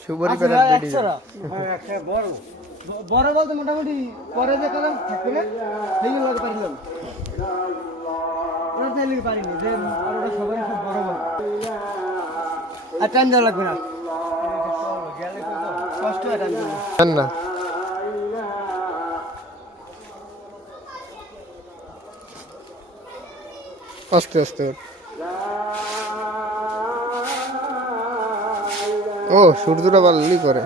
সুপারি করার ভিডিও বড় বলতে মোটামুটি পরে যে কারণ থাকবে না সেইগুলো লাগে পারিলাম ওরা চাইলে পারিনি যে আর ওরা সবাই খুব বড় বড় আর টাইম দেওয়া লাগবে না কষ্ট হয় টাইম না আস্তে আস্তে ও সূর্যটা ভালোই করে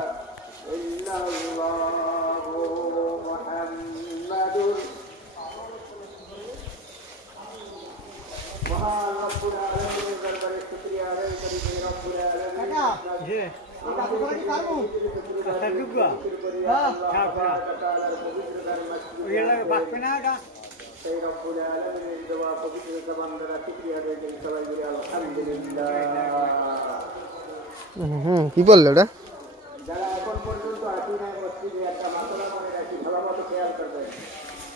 কি বললো ওটা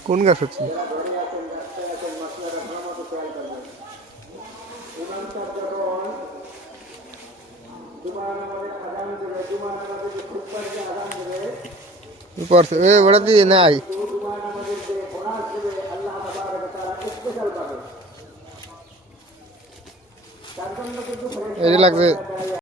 কোন গাছ হচ্ছে ওটা দিয়ে নাই এটা লাগবে